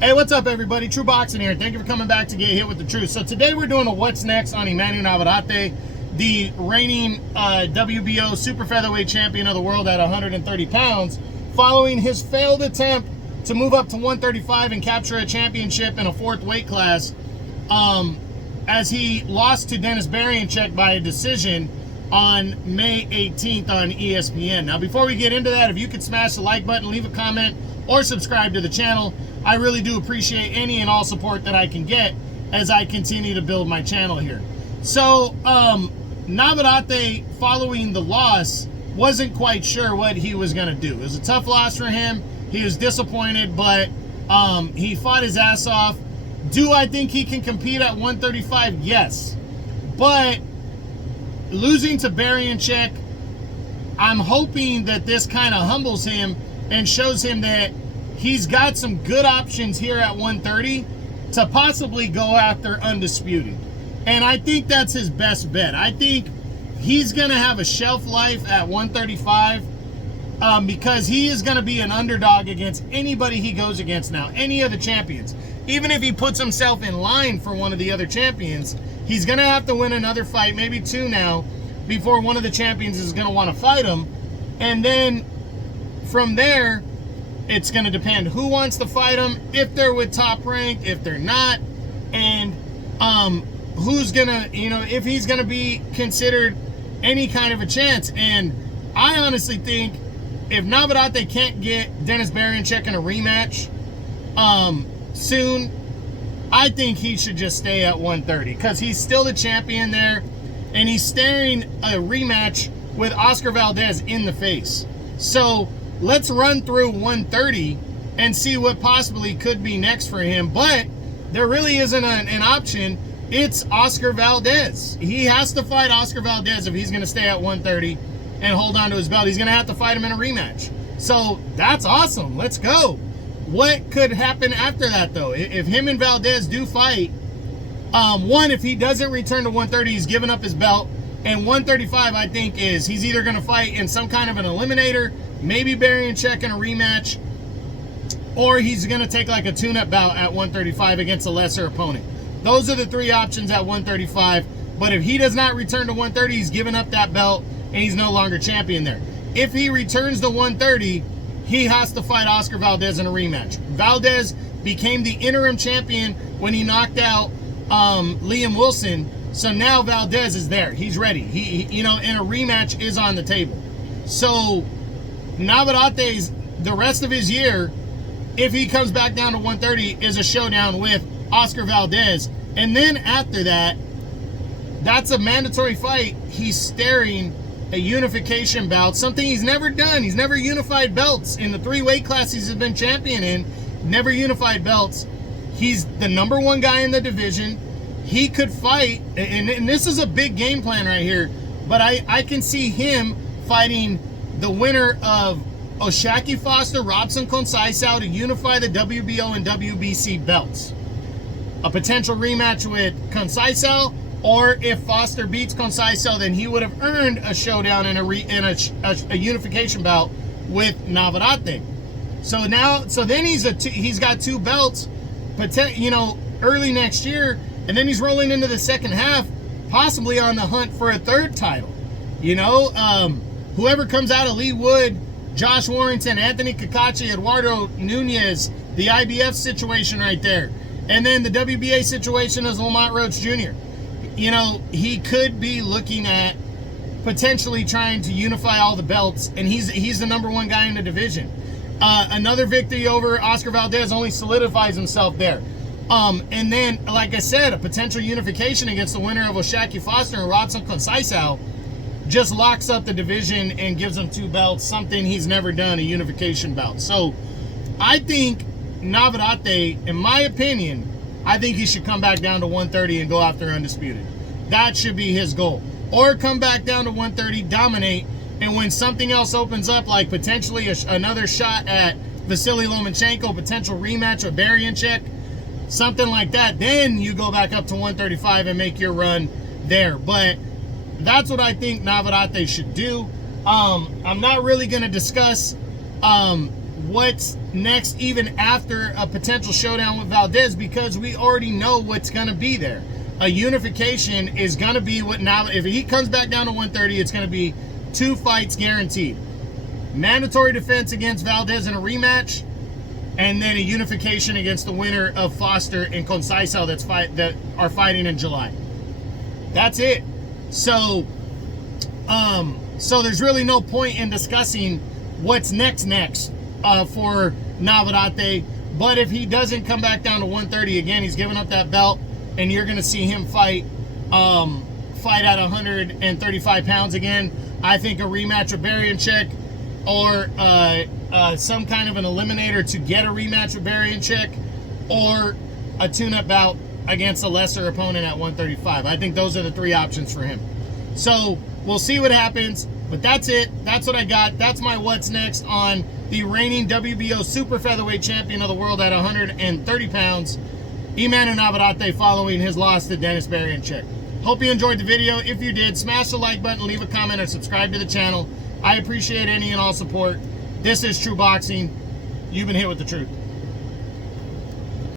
Hey, what's up, everybody? True Boxing here. Thank you for coming back to get hit with the truth. So today we're doing a what's next on Emanuel Navarrette, the reigning WBO super featherweight champion of the world at 130 pounds, following his failed attempt to move up to 135 and capture a championship in a fourth weight class, as he lost to Denys Berinchyk by a decision on May 18th on ESPN. Now, before we get into that, if you could smash the like button, leave a comment, or subscribe to the channel, I really do appreciate any and all support that I can get as I continue to build my channel here. So, Navarrette, following the loss, wasn't quite sure what he was going to do. It was a tough loss for him. He was disappointed, but he fought his ass off. Do I think he can compete at 135? Yes. But losing to Berinchyk, I'm hoping that this kind of humbles him and shows him that he's got some good options here at 130 to possibly go after undisputed. And I think that's his best bet. I think he's going to have a shelf life at 135 because he is going to be an underdog against anybody he goes against now, any of the champions. Even if he puts himself in line for one of the other champions, he's going to have to win another fight, maybe two now, before one of the champions is going to want to fight him. And then from there, it's going to depend who wants to fight him, if they're with Top Rank, if they're not, and who's going to, if he's going to be considered any kind of a chance. And I honestly think if Navarrete can't get Denys Berinchyk in a rematch soon, I think he should just stay at 130 because he's still the champion there, and he's staring a rematch with Oscar Valdez in the face. So let's run through 130 and see what possibly could be next for him. But there really isn't an option. It's Oscar Valdez. He has to fight Oscar Valdez if he's going to stay at 130 and hold on to his belt. He's going to have to fight him in a rematch. So that's awesome. Let's go. What could happen after that, though? If him and Valdez do fight, one, if he doesn't return to 130, he's giving up his belt. And 135, I think, is he's either going to fight in some kind of an eliminator, maybe Berinchyk in a rematch, or he's going to take like a tune-up bout at 135 against a lesser opponent. Those are the three options at 135. But if he does not return to 130, he's giving up that belt, and he's no longer champion there. If he returns to 130, he has to fight Oscar Valdez in a rematch. Valdez became the interim champion when he knocked out Liam Wilson. So now Valdez is there. He's ready. He and a rematch is on the table. So Navarrete's, the rest of his year, if he comes back down to 130, is a showdown with Oscar Valdez. And then after that, that's a mandatory fight. He's staring a unification bout, something he's never done. He's never unified belts in the three weight classes he's been champion in. Never unified belts. He's the number one guy in the division. He could fight, and this is a big game plan right here, but I can see him fighting the winner of O'Shaquie Foster, Robson Conceição to unify the WBO and WBC belts. A potential rematch with Conceição, or if Foster beats Conceição, then he would have earned a showdown in a unification bout with Navarrete. So then he's got two belts, early next year, and then he's rolling into the second half, possibly on the hunt for a third title. Whoever comes out of Lee Wood, Josh Warrington, Anthony Cacace, Eduardo Nunez, the IBF situation right there. And then the WBA situation is Lamont Roach Jr. He could be looking at potentially trying to unify all the belts, and he's the number one guy in the division. Another victory over Oscar Valdez only solidifies himself there. And then, like I said, a potential unification against the winner of O'Shaquie Foster and Robson Conceição just locks up the division and gives him two belts, something he's never done, a unification bout. So I think Navarrete, in my opinion, I think he should come back down to 130 and go after undisputed. That should be his goal. Or come back down to 130, dominate, and when something else opens up, like potentially another shot at Vasily Lomachenko, potential rematch with Berinchyk, something like that, then you go back up to 135 and make your run there. But that's what I think Navarrete should do. I'm not really going to discuss what's next, even after a potential showdown with Valdez, because we already know what's going to be there. A unification is going to be what now, if he comes back down to 130, it's going to be 2 fights guaranteed. Mandatory defense against Valdez in a rematch, and then a unification against the winner of Foster and Conceição that are fighting in July. That's it. So, so there's really no point in discussing what's next for Navarrette. But if he doesn't come back down to 130 again, he's giving up that belt, and you're going to see him fight at 135 pounds again. I think a rematch with Berinchyk, or some kind of an eliminator to get a rematch with Berinchyk, or a tune-up bout against a lesser opponent at 135. I think those are the 3 options for him. So we'll see what happens, but that's it. That's what I got. That's my what's next on the reigning WBO super featherweight champion of the world at 130 pounds, Emanuel Navarrette, following his loss to Denys Berinchyk. Hope you enjoyed the video. If you did, smash the like button, leave a comment, or subscribe to the channel. I appreciate any and all support. This is True Boxing. You've been hit with the truth.